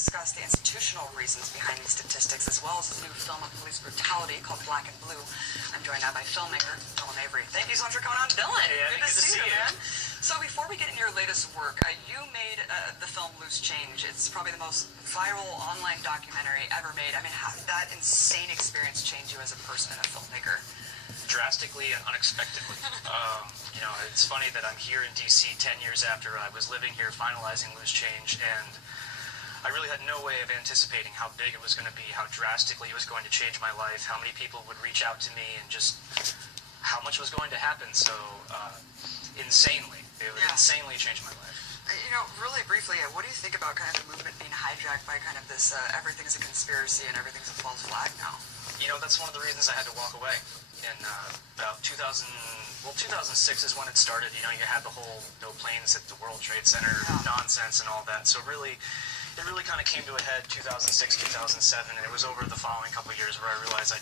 discuss the institutional reasons behind these statistics, as well as his new film on police brutality called Black and Blue. I'm joined now by filmmaker Dylan Avery. Thank you so much for coming on, Dylan. Hey, good to see you, man. So before we get into your latest work, you made the film Loose Change. It's probably the most viral online documentary ever made. I mean, how did that insane experience change you as a person and a filmmaker? Drastically and unexpectedly. You know, it's funny that I'm here in D.C. 10 years after I was living here finalizing Loose Change, and I really had no way of anticipating how big it was going to be, how drastically it was going to change my life, how many people would reach out to me, and just how much was going to happen so insanely. It would insanely change my life. You know, really briefly, what do you think about kind of the movement being hijacked by kind of this everything's a conspiracy and everything's a false flag now? You know, that's one of the reasons I had to walk away. In about 2006 is when it started. You know, you had the whole no planes at the World Trade Center nonsense and all that. So really, it really kind of came to a head 2006, 2007, and it was over the following couple of years where I realized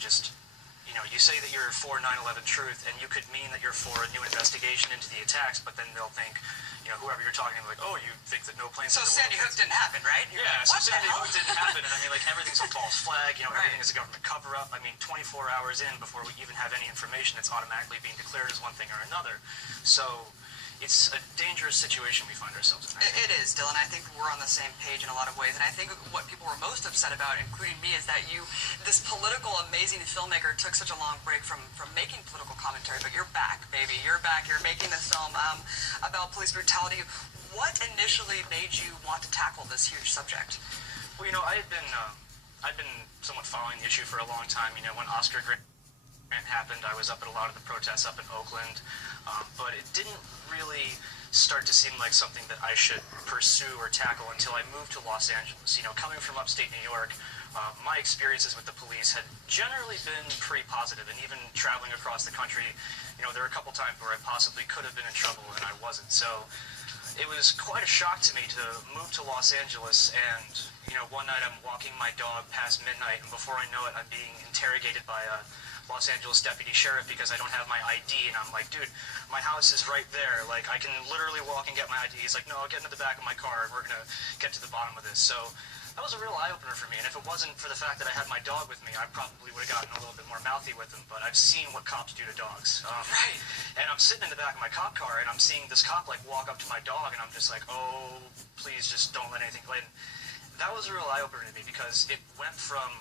you know, you say that you're for 9/11 truth, and you could mean that you're for a new investigation into the attacks, but then they'll think, you know, whoever you're talking to, like, oh, you think that no planes... So Sandy Hook didn't happen, right? Yeah, so Sandy Hook didn't happen, and I mean, like, everything's a false flag, you know, everything is a government cover-up. I mean, 24 hours in, before we even have any information, it's automatically being declared as one thing or another. So it's a dangerous situation we find ourselves in. It is, Dylan. I think we're on the same page in a lot of ways, and I think what people were most upset about, including me, is that this political, amazing filmmaker, took such a long break from making political commentary, but you're back, baby. You're back. You're making this film about police brutality. What initially made you want to tackle this huge subject? Well, you know, I've been somewhat following the issue for a long time. You know, when Oscar Grant happened, I was up at a lot of the protests up in Oakland, but it didn't really start to seem like something that I should pursue or tackle until I moved to Los Angeles. You know, coming from upstate New York, my experiences with the police had generally been pretty positive, and even traveling across the country, you know, there were a couple times where I possibly could have been in trouble and I wasn't. So it was quite a shock to me to move to Los Angeles, and, you know, one night I'm walking my dog past midnight, and before I know it, I'm being interrogated by a Los Angeles deputy sheriff because I don't have my ID, and I'm like, dude, my house is right there, like, I can literally walk and get my ID. He's like, no, I'll get into the back of my car and we're gonna get to the bottom of this. So that was a real eye-opener for me, and if it wasn't for the fact that I had my dog with me, I probably would have gotten a little bit more mouthy with him, but I've seen what cops do to dogs. Right. And I'm sitting in the back of my cop car, and I'm seeing this cop, like, walk up to my dog, and I'm just like, oh, please just don't let anything go in. That was a real eye-opener to me because it went from,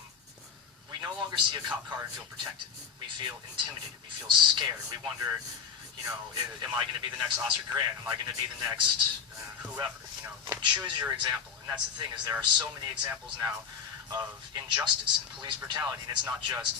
we no longer see a cop car and feel protected. We feel intimidated. We feel scared. We wonder, you know, am I going to be the next Oscar Grant? Am I going to be the next whoever? You know, choose your example. And that's the thing, is there are so many examples now of injustice and police brutality, and it's not just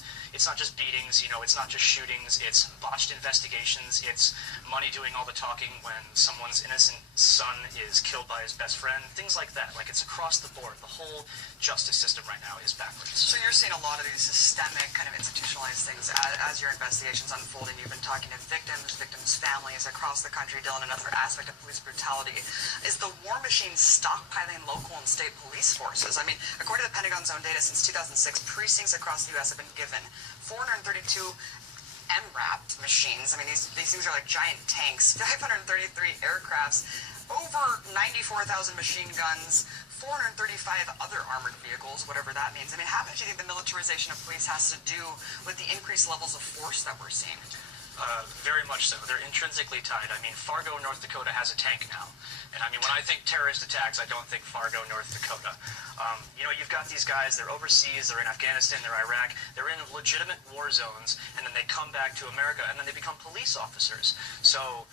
beatings, you know, it's not just shootings, it's botched investigations, it's money doing all the talking when someone's innocent son is killed by his best friend, things like that. Like, it's across the board. The whole justice system right now is backwards. So you're seeing a lot of these systemic, kind of institutionalized things as your investigations unfold, and you've been talking to victims, families across the country. Dylan, another aspect of police brutality is the war machine stockpiling local and state police forces. I mean, according to the Pentagon's own data, since 2006, precincts across the U.S. have been given 432 MRAP machines. I mean, these things are like giant tanks, 533 aircrafts, over 94,000 machine guns, 435 other armored vehicles, whatever that means. I mean, how much do you think the militarization of police has to do with the increased levels of force that we're seeing? Very much so. They're intrinsically tied. I mean, Fargo, North Dakota has a tank now. And I mean, when I think terrorist attacks, I don't think Fargo, North Dakota. You know, you've got these guys, they're overseas, they're in Afghanistan, they're Iraq, they're in legitimate war zones, and then they come back to America, and then they become police officers. So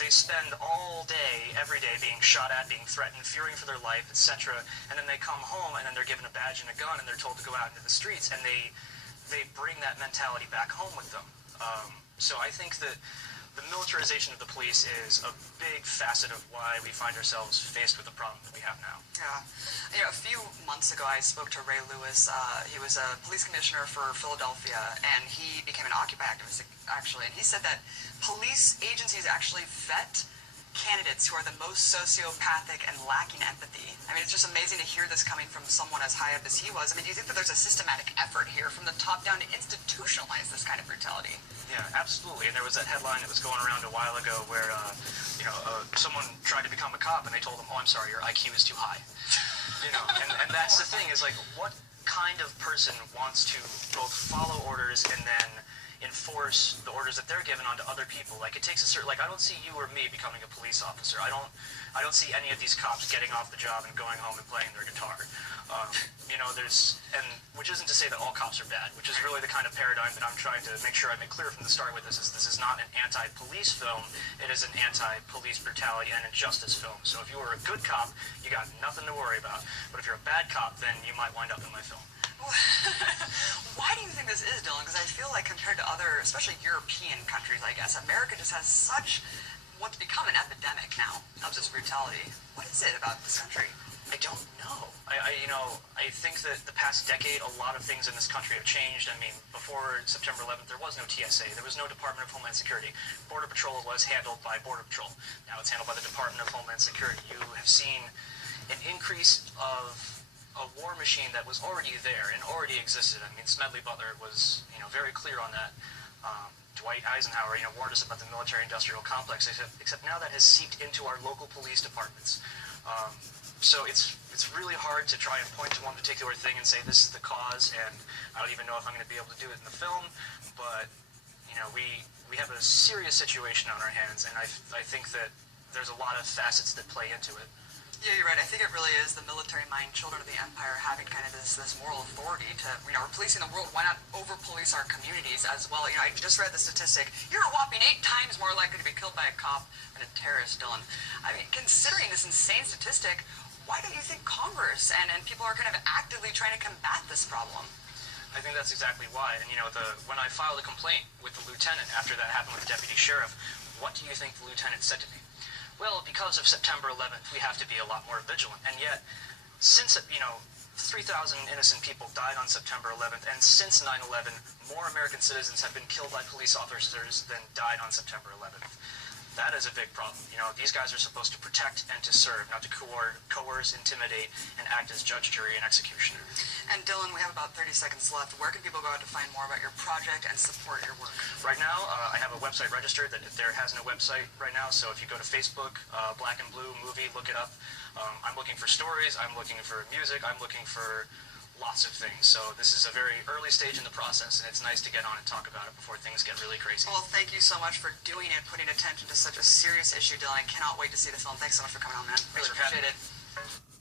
they spend all day, every day, being shot at, being threatened, fearing for their life, etc. And then they come home, and then they're given a badge and a gun, and they're told to go out into the streets, and they bring that mentality back home with them. So I think that the militarization of the police is a big facet of why we find ourselves faced with the problem that we have now. Yeah. You know, a few months ago, I spoke to Ray Lewis. He was a police commissioner for Philadelphia, and he became an Occupy activist, actually. And he said that police agencies actually vet candidates who are the most sociopathic and lacking empathy. I mean, it's just amazing to hear this coming from someone as high up as he was. I mean, do you think that there's a systematic effort here from the top down to institutionalize this kind of brutality? Yeah, absolutely. And there was that headline that was going around a while ago where, someone tried to become a cop and they told him, oh, I'm sorry, your IQ is too high. You know, and that's the thing, is like, what kind of person wants to both follow orders and then enforce the orders that they're given onto other people? Like, it takes a certain, like, I don't see you or me becoming a police officer. I don't see any of these cops getting off the job and going home and playing their guitar. You know, which isn't to say that all cops are bad, which is really the kind of paradigm that I'm trying to make sure I make clear from the start with this is not an anti-police film, it is an anti-police brutality and injustice film. So if you were a good cop, you got nothing to worry about. But if you're a bad cop, then you might wind up in my film. Why do you think this is, Dylan? Because I feel like compared to other, especially European countries, I guess, America just has such what's become an epidemic now of this brutality. What is it about this country? I don't know. I think that the past decade, a lot of things in this country have changed. I mean, before September 11th, there was no TSA. There was no Department of Homeland Security. Border Patrol was handled by Border Patrol. Now it's handled by the Department of Homeland Security. You have seen an increase of a war machine that was already there and already existed. I mean, Smedley Butler was, very clear on that. Dwight Eisenhower, warned us about the military-industrial complex, except now that has seeped into our local police departments. So it's really hard to try and point to one particular thing and say this is the cause, and I don't even know if I'm going to be able to do it in the film, but, we have a serious situation on our hands, and I think that there's a lot of facets that play into it. Yeah, you're right. I think it really is the military mind, children of the empire, having kind of this moral authority to, we're policing the world. Why not over-police our communities as well? I just read the statistic. You're a whopping 8 times more likely to be killed by a cop than a terrorist, Dylan. I mean, considering this insane statistic, why don't you think Congress and people are kind of actively trying to combat this problem? I think that's exactly why. And, when I filed a complaint with the lieutenant after that happened with the deputy sheriff, what do you think the lieutenant said to me? Well, because of September 11th, we have to be a lot more vigilant. And yet, since, 3,000 innocent people died on September 11th, and since 9/11, more American citizens have been killed by police officers than died on September 11th. That is a big problem. These guys are supposed to protect and to serve, not to coerce, intimidate, and act as judge, jury, and executioner. And Dylan, we have about 30 seconds left. Where can people go out to find more about your project and support your work? Right now, I have a website registered that there has no website right now, so if you go to Facebook, Black and Blue Movie, look it up. I'm looking for stories, I'm looking for music, I'm looking for lots of things. So this is a very early stage in the process, and it's nice to get on and talk about it before things get really crazy. Well, thank you so much for doing it, putting attention to such a serious issue, Dylan. I cannot wait to see the film. Thanks so much for coming on, man. Thanks for Really appreciate having me. it.